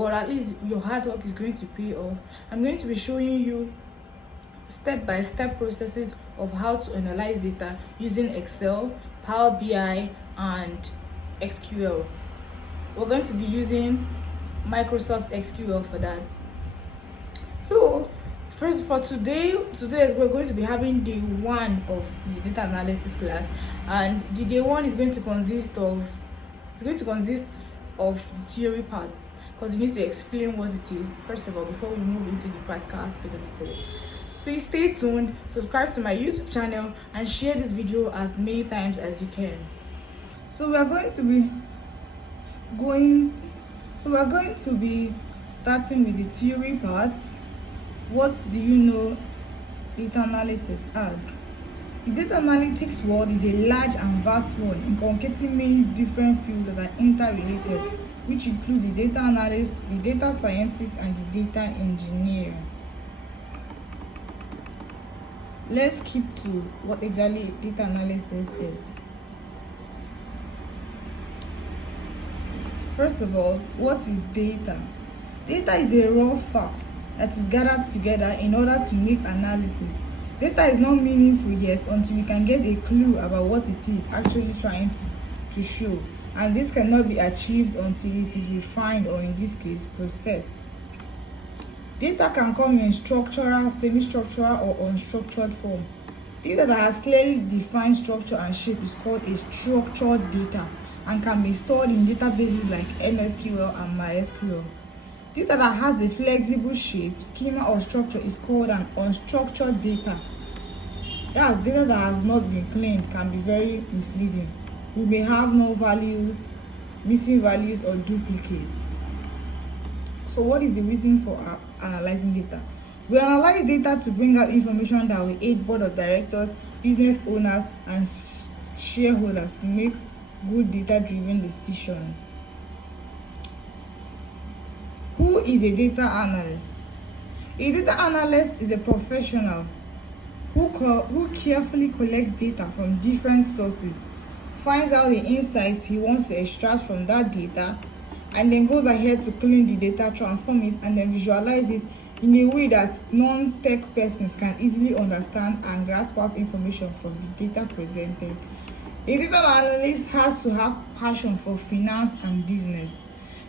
but at least your hard work is going to pay off. I'm going to be showing you step-by-step processes of how to analyze data using Excel, Power BI, and SQL. We're going to be using Microsoft SQL for that. So first, for today we're going to be having day one of the data analysis class, and the day one is going to consist of the theory parts, because you need to explain what it is first of all before we move into the practical aspect of the course. Please stay tuned, subscribe to my YouTube channel, and share this video as many times as you can. So we're going to be starting with the theory part. What do you know data analysis as? The data analytics world is a large and vast one, encompassing many different fields that are interrelated, which include the data analyst, the data scientist, and the data engineer. Let's keep to what exactly data analysis is. First of all, what is data? Data is a raw fact that is gathered together in order to make analysis. Data is not meaningful yet until we can get a clue about what it is actually trying to show, and this cannot be achieved until it is refined, or in this case, processed. Data can come in structural, semi-structural, or unstructured form. Data that has clearly defined structure and shape is called a structured data and can be stored in databases like MSQL and MySQL. Data that has a flexible shape, schema, or structure is called an unstructured data. That's data that has not been cleaned, can be very misleading. We may have no values, missing values, or duplicates. So what is the reason for analyzing data? We analyze data to bring out information that will aid board of directors, business owners, and shareholders to make good data-driven decisions. Who is a data analyst? A data analyst is a professional who carefully collects data from different sources, finds out the insights he wants to extract from that data, and then goes ahead to clean the data, transform it, and then visualize it in a way that non-tech persons can easily understand and grasp out information from the data presented. A data analyst has to have passion for finance and business.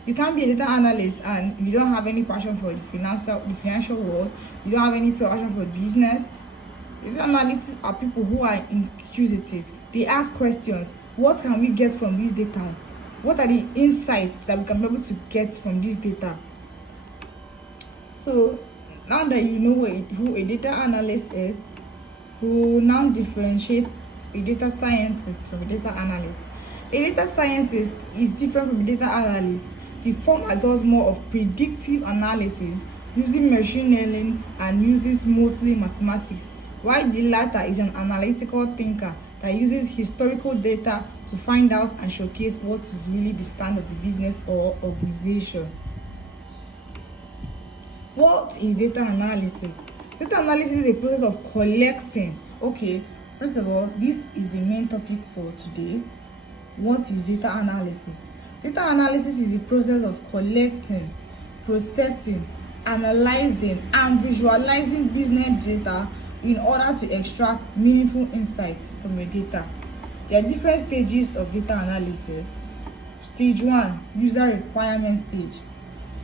You can't be a data analyst and you don't have any passion for the financial world. You don't have any passion for business. Data analysts are people who are inquisitive. They ask questions. What can we get from this data? What are the insights that we can be able to get from this data? So now that you know who a data analyst is, we will now differentiate a data scientist from a data analyst. A data scientist is different from a data analyst. The former does more of predictive analysis using machine learning and uses mostly mathematics, while the latter is an analytical thinker that uses historical data to find out and showcase what is really the stand of the business or organization. What is data analysis? Data analysis is a process of collecting. Okay, first of all, this is the main topic for today. What is data analysis? Data analysis is the process of collecting, processing, analyzing, and visualizing business data in order to extract meaningful insights from your data. There are different stages of data analysis. Stage 1, user requirement stage.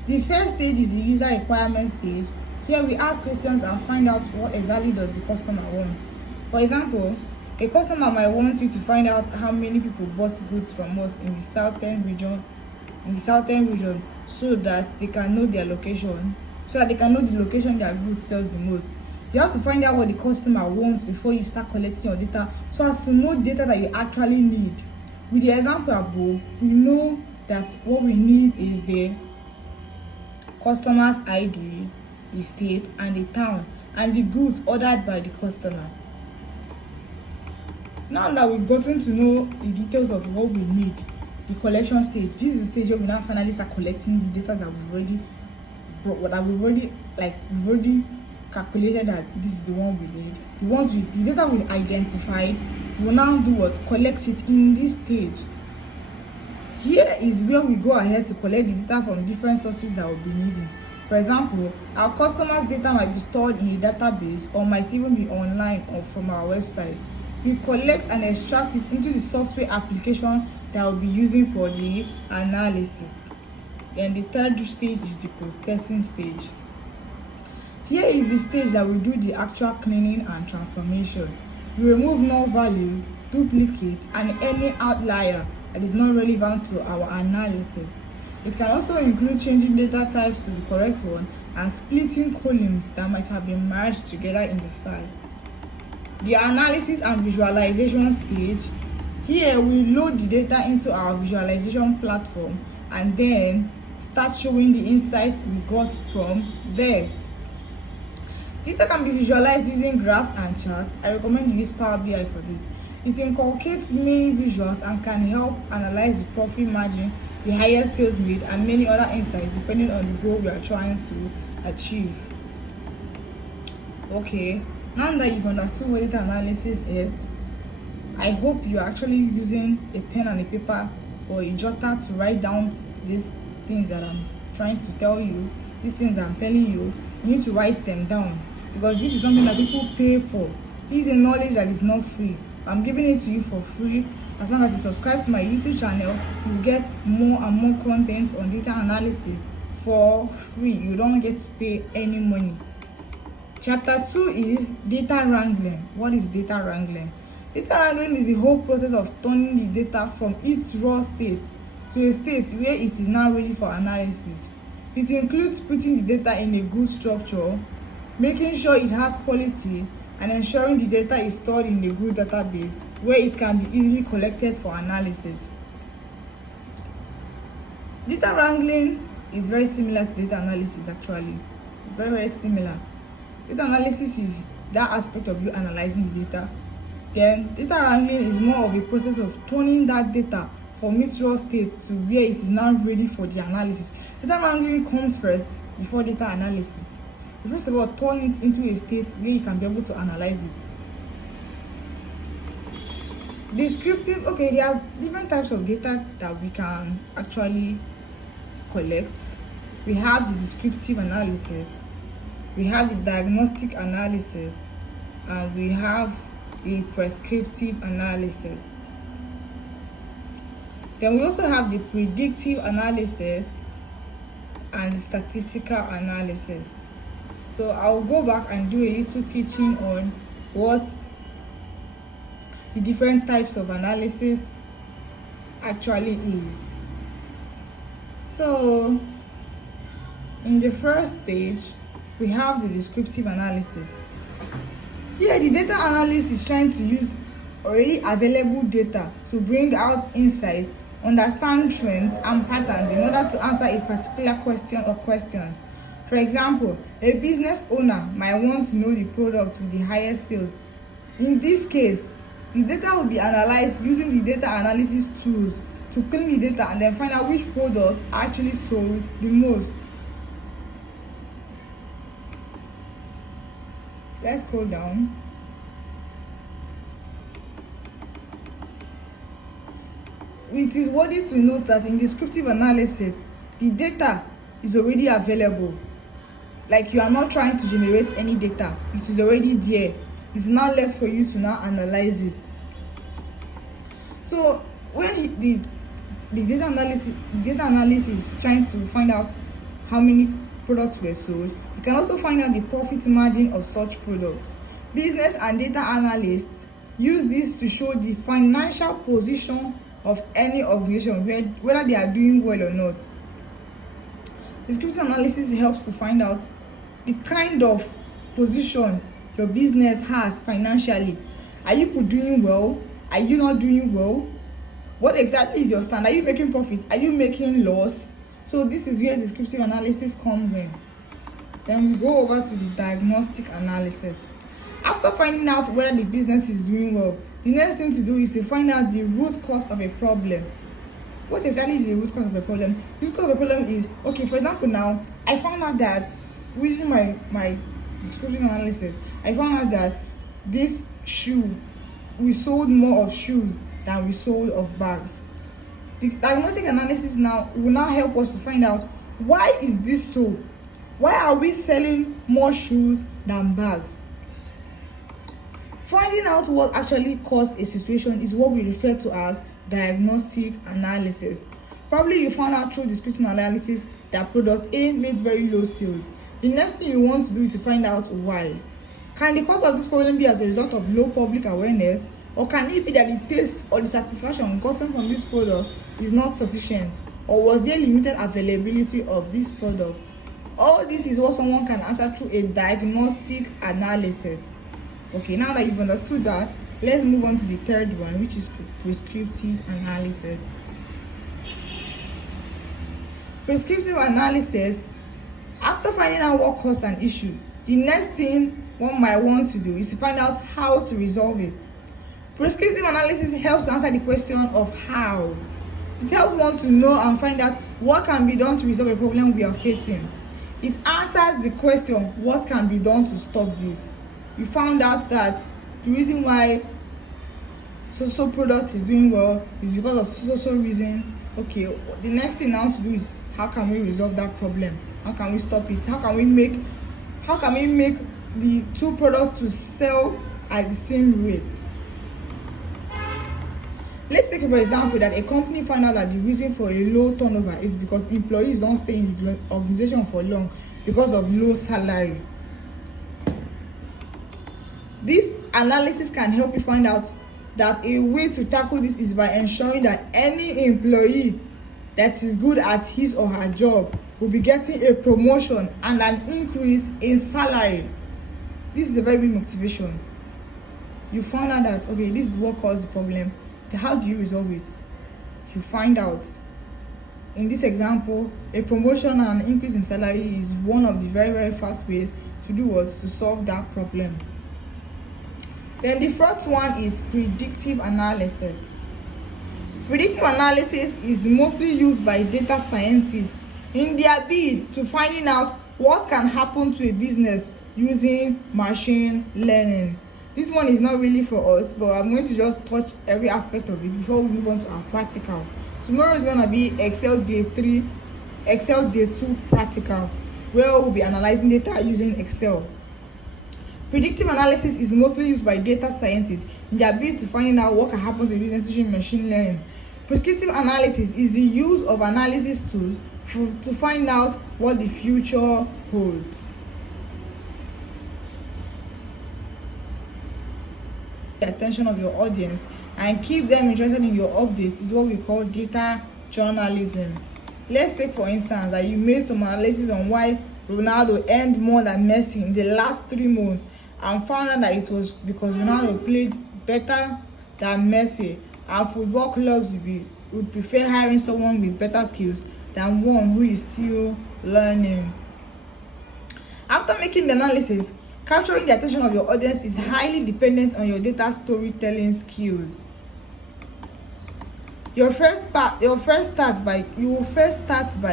The first stage is the user requirement stage. Here we ask questions and find out what exactly does the customer want. For example, a customer might want you to find out how many people bought goods from us in the southern region, so that they can know their location, so that they can know the location their goods sells the most. You have to find out what the customer wants before you start collecting your data, so as to know data that you actually need. With the example above, we know that what we need is the customer's ID, the state, and the town, and the goods ordered by the customer. Now that we've gotten to know the details of what we need, the collection stage, this is the stage where we now finally start collecting the data that we've already calculated that this is the one we need. The data we identified, we'll now do what? Collect it in this stage. Here is where we go ahead to collect the data from different sources that we'll be needing. For example, our customers' data might be stored in a database or might even be online or from our website. We collect and extract it into the software application that we'll be using for the analysis. Then the third stage is the processing stage. Here is the stage that we do the actual cleaning and transformation. We remove null values, duplicates, and any outlier that is not relevant to our analysis. It can also include changing data types to the correct one and splitting columns that might have been merged together in the file. The analysis and visualization stage. Here we load the data into our visualization platform and then start showing the insights we got from there. Data can be visualized using graphs and charts. I recommend you use Power-bi for this. It inculcates many visuals and can help analyze the profit margin, the highest sales made, and many other insights depending on the goal we are trying to achieve. Okay, now that you've understood what data analysis is, I hope you're actually using a pen and a paper or a jotter to write down these things that I'm trying to tell you, these things that I'm telling you. You need to write them down because this is something that people pay for. This is a knowledge that is not free. I'm giving it to you for free. As long as you subscribe to my YouTube channel, you get more and more content on data analysis for free. You don't get to pay any money. Chapter 2 is data wrangling. What is data wrangling? Data wrangling is the whole process of turning the data from its raw state to a state where it is now ready for analysis. It includes putting the data in a good structure, making sure it has quality, and ensuring the data is stored in a good database where it can be easily collected for analysis. Data wrangling is very similar to data analysis actually. It's very, very similar. Data analysis is that aspect of you analyzing the data. Then data wrangling is more of a process of turning that data from its raw state to where it is now ready for the analysis. Data wrangling comes first before data analysis. You first of all turn it into a state where you can be able to analyze it. Descriptive, okay, there are different types of data that we can actually collect. We have the descriptive analysis, we have the diagnostic analysis, and we have the prescriptive analysis. Then we also have the predictive analysis and the statistical analysis. So I'll go back and do a little teaching on what the different types of analysis actually is. So in the first stage, we have the descriptive analysis. Here, the data analyst is trying to use already available data to bring out insights, understand trends and patterns in order to answer a particular question or questions. For example, a business owner might want to know the product with the highest sales. In this case, the data will be analyzed using the data analysis tools to clean the data and then find out which products actually sold the most. Let's scroll down. It is worthy to note that in descriptive analysis, the data is already available. Like you are not trying to generate any data. It is already there. It's now left for you to now analyze it. So when the data analysis is trying to find out how many products were sold, you can also find out the profit margin of such products. Business and data analysts use this to show the financial position of any organization, whether they are doing well or not. Descriptive analysis helps to find out the kind of position your business has financially. Are you doing well? Are you not doing well? What exactly is your stand? Are you making profit? Are you making loss? So this is where descriptive analysis comes in. Then we go over to the diagnostic analysis. After finding out whether the business is doing well, the next thing to do is to find out the root cause of a problem. What exactly is the root cause of a problem? The root cause of a problem is, okay, for example now, I found out that, using my descriptive analysis, I found out that we sold more of shoes than we sold of bags. The diagnostic analysis now will now help us to find out, why is this so? Why are we selling more shoes than bags? Finding out what actually caused a situation is what we refer to as diagnostic analysis. Probably you found out through descriptive analysis that product A made very low sales. The next thing you want to do is to find out why. Can the cause of this problem be as a result of low public awareness, or can it be that the taste or the satisfaction gotten from this product is not sufficient, or was there limited availability of this product? All this is what someone can answer through a diagnostic analysis. Okay, now that you've understood that, let's move on to the third one, which is prescriptive analysis. Prescriptive analysis, after finding out what caused an issue, the next thing one might want to do is to find out how to resolve it. Prescriptive analysis helps answer the question of how. It helps one to know and find out what can be done to resolve a problem we are facing. It answers the question, what can be done to stop this? You found out that the reason why so product is doing well is because of so reason. Okay, the next thing now to do is, how can we resolve that problem? How can we stop it? How can we make the two products to sell at the same rate? Let's take for example that a company found out that the reason for a low turnover is because employees don't stay in the organization for long because of low salary. This analysis can help you find out that a way to tackle this is by ensuring that any employee that is good at his or her job will be getting a promotion and an increase in salary. This is a very big motivation. You found out that, okay, this is what caused the problem. How do you resolve it? You find out. In this example, a promotion and an increase in salary is one of the very fast ways to do what? To solve that problem. Then the fourth one is predictive analysis. Predictive analysis is mostly used by data scientists in their bid to finding out what can happen to a business using machine learning. This one is not really for us, but I'm going to just touch every aspect of it before we move on to our practical. Tomorrow is going to be Excel Day 3, Excel Day 2 practical, where we'll be analyzing data using Excel. Predictive analysis is mostly used by data scientists in their bid to finding out what can happen to a business using machine learning. Prescriptive analysis is the use of analysis tools to find out what the future holds. The attention of your audience and keep them interested in your updates is what we call data journalism. Let's take for instance that you made some analysis on why Ronaldo earned more than Messi in the last 3 months and found out that it was because Ronaldo played better than Messi, and football clubs would prefer hiring someone with better skills than one who is still learning. After making the analysis, capturing the attention of your audience is highly dependent on your data storytelling skills. You will first start by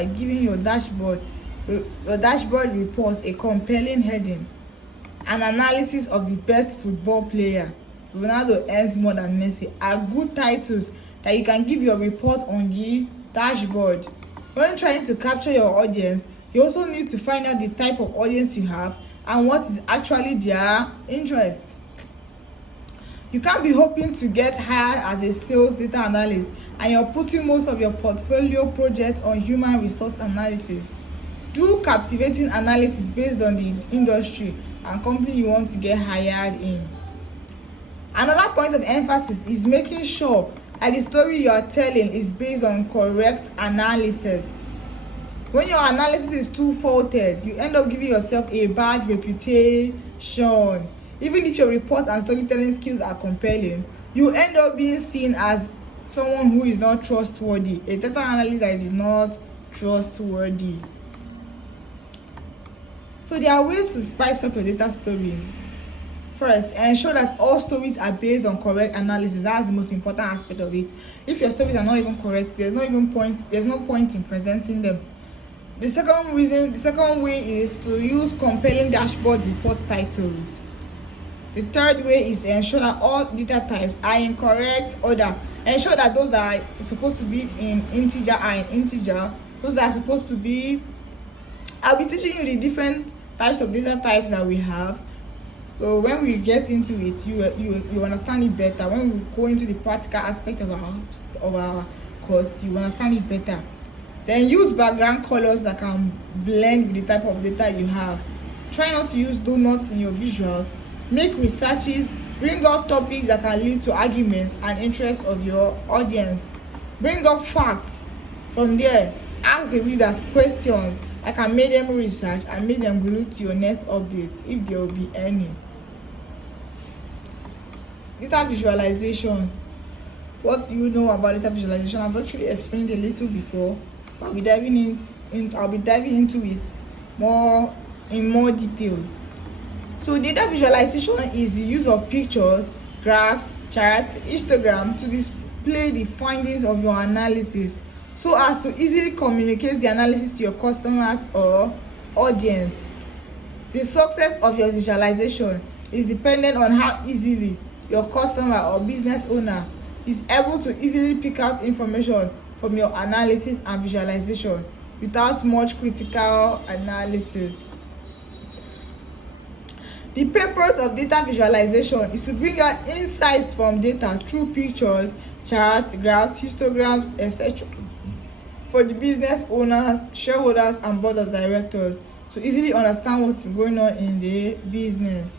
giving your dashboard report a compelling heading, an analysis of the best football player. Ronaldo earns more than Messi are good titles that you can give your report on the dashboard. When trying to capture your audience, you also need to find out the type of audience you have and what is actually their interest. You can't be hoping to get hired as a sales data analyst and you're putting most of your portfolio projects on human resource analysis. Do captivating analysis based on the industry and company you want to get hired in. Another point of emphasis is making sure that the story you are telling is based on correct analysis. When your analysis is too faulted, you end up giving yourself a bad reputation. Even if your report and storytelling skills are compelling, you end up being seen as someone who is not trustworthy, a data analyst that is not trustworthy. So there are ways to spice up your data stories. First, ensure that all stories are based on correct analysis. That's the most important aspect of it. If your stories are not even correct, there's no point in presenting them. The second way is to use compelling dashboard report titles. The third way is to ensure that all data types are in correct order. Ensure that those that are supposed to be in integer are in integer. Those that are supposed to be, I'll be teaching you the different types of data types that we have. So when we get into it, you understand it better. When we go into the practical aspect of our course, you understand it better. Then use background colors that can blend with the type of data you have. Try not to use donuts in your visuals. Make researches. Bring up topics that can lead to arguments and interest of your audience. Bring up facts. From there, ask the readers questions that can make them research and make them glued to your next update, if there will be any. Data visualization. What do you know about data visualization? I've actually explained a little before. I'll be diving into it in more details. So data visualization is the use of pictures, graphs, charts, histogram to display the findings of your analysis so as to easily communicate the analysis to your customers or audience. The success of your visualization is dependent on how easily your customer or business owner is able to easily pick out information from your analysis and visualization without much critical analysis. The purpose of data visualization is to bring out insights from data through pictures, charts, graphs, histograms, etc. for the business owners, shareholders, and board of directors to easily understand what's going on in the business.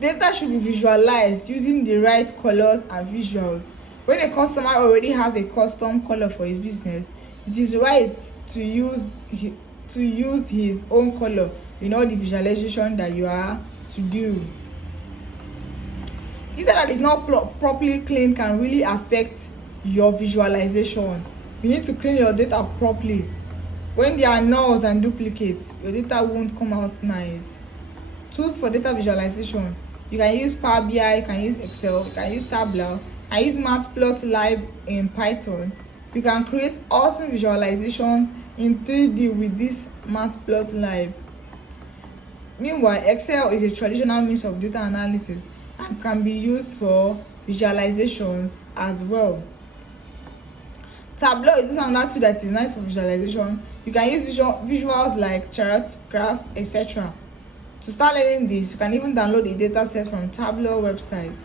Data should be visualized using the right colors and visuals. When a customer already has a custom color for his business, it is right to use his own color in all the visualization that you are to do. Data that is not properly cleaned can really affect your visualization. You need to clean your data properly. When there are nulls and duplicates, your data won't come out nice. Tools for data visualization. You can use Power-bi, you can use Excel, you can use Tableau, I use Matplotlib in Python. You can create awesome visualizations in 3D with this Matplotlib. Meanwhile, Excel is a traditional means of data analysis and can be used for visualizations as well. Tableau is also another tool that is nice for visualization. You can use visuals like charts, graphs, etc. To start learning this, you can even download a data set from Tableau website.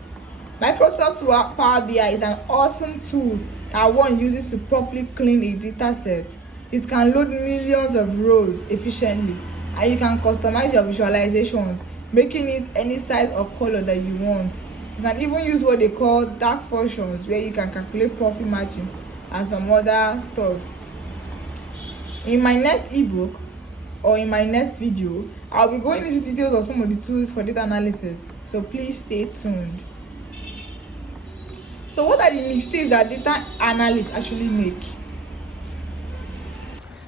Microsoft Power-bi is an awesome tool that one uses to properly clean a data set. It can load millions of rows efficiently, and you can customize your visualizations, making it any size or color that you want. You can even use what they call DAX functions, where you can calculate profit margin and some other stuff. In my next ebook or in my next video, I'll be going into details of some of the tools for data analysis, so please stay tuned. So what are the mistakes that data analysts actually make?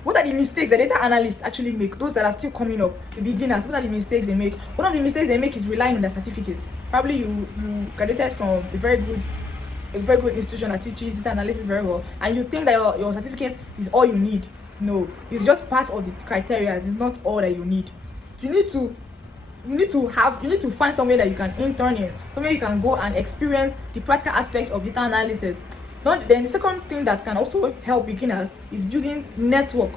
What are the mistakes that data analysts actually make? Those that are still coming up, the beginners, what are the mistakes they make? One of the mistakes they make is relying on their certificates. Probably you graduated from a very good institution that teaches data analysis very well, and you think that your certificate is all you need. No, it's just part of the criteria. It's not all that you need. You need to find somewhere that you can intern in, somewhere you can go and experience the practical aspects of data analysis. Then the second thing that can also help beginners is building network.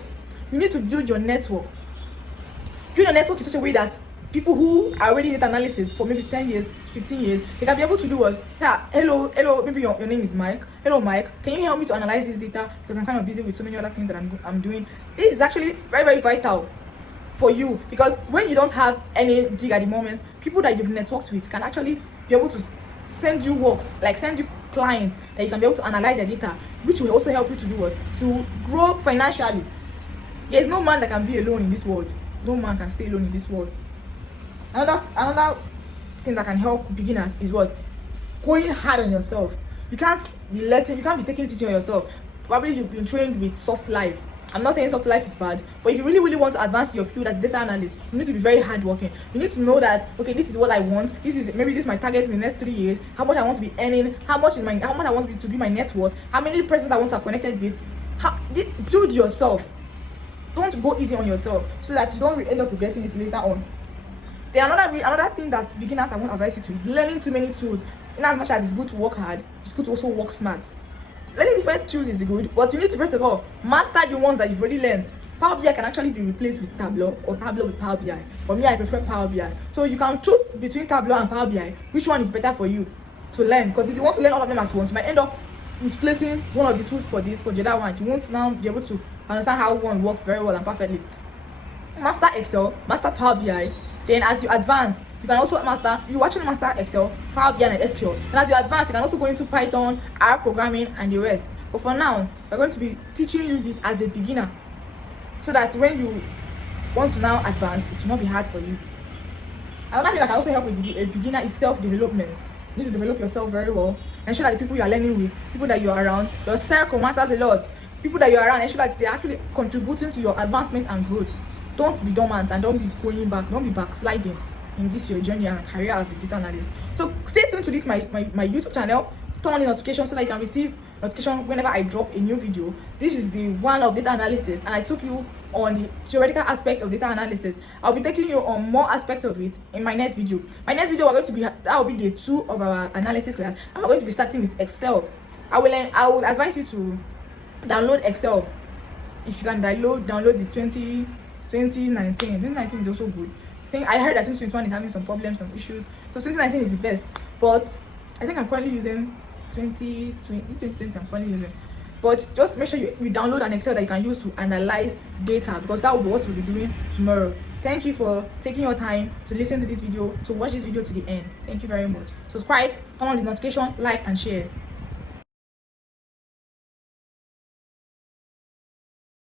You need to build your network. Build a network in such a way that people who are already in data analysis for maybe 10 years, 15 years, they can be able to do what? Yeah, hello, maybe your name is Mike. Hello, Mike. Can you help me to analyze this data? Because I'm kind of busy with so many other things that I'm doing. This is actually very, very vital for you, because when you don't have any gig at the moment, people that you've networked with can actually be able to send you works, like send you clients that you can be able to analyze their data, which will also help you to do what? To grow financially. There's no man that can be alone in this world. No man can stay alone in this world. Another thing that can help beginners is what? Going hard on yourself. You can't be taking it easy on yourself. Probably you've been trained with soft life. I'm not saying soft life is bad, but if you really, really want to advance your field as a data analyst, you need to be very hardworking. You need to know that, okay, this is what I want. This is my target in the next 3 years. How much I want to be earning. How much I want to be my net worth. How many persons I want to have connected with. Build yourself. Don't go easy on yourself so that you don't end up regretting it later on. Then another thing that beginners I won't advise you to is learning too many tools. In as much as it's good to work hard, it's good to also work smart. Learning different tools is good, but you need to first of all master the ones that you've already learned. Power BI can actually be replaced with Tableau, or Tableau with Power BI. For me, I prefer Power BI. So you can choose between Tableau and Power BI, which one is better for you to learn. Because if you want to learn all of them at once, you might end up misplacing one of the tools for this, for the other one. You won't now be able to understand how one works very well and perfectly. Master Excel, master Power BI. Then as you advance, you can also actually master Excel, Power BI, and SQL. And as you advance, you can also go into Python, R programming, and the rest. But for now, we're going to be teaching you this as a beginner, so that when you want to now advance, it will not be hard for you. Another thing that can also help with a beginner is self-development. You need to develop yourself very well. Ensure that the people you are learning with, people that you are around, your circle matters a lot. People that you are around, ensure that they're actually contributing to your advancement and growth. Don't be dormant and don't be going back, don't be backsliding in this your journey and career as a data analyst. So stay tuned to this my YouTube channel. Turn on the notification so that you can receive notification whenever I drop a new video. This is the one of data analysis, and I took you on the theoretical aspect of data analysis. I'll be taking you on more aspects of it in my next video. My next video, that will be day 2 of our analysis class, and we're going to be starting with Excel. I will advise you to download Excel. If you can download the 2019 is also good. I think I heard that 2021 is having some problems, some issues, so 2019 is the best. But I think I'm currently using 2020. I'm currently using, but just make sure you download an Excel that you can use to analyze data, because that will be what we'll be doing tomorrow. Thank you for taking your time to listen to this video, to watch this video to the end. Thank you very much. Subscribe, turn on the notification, like, and share.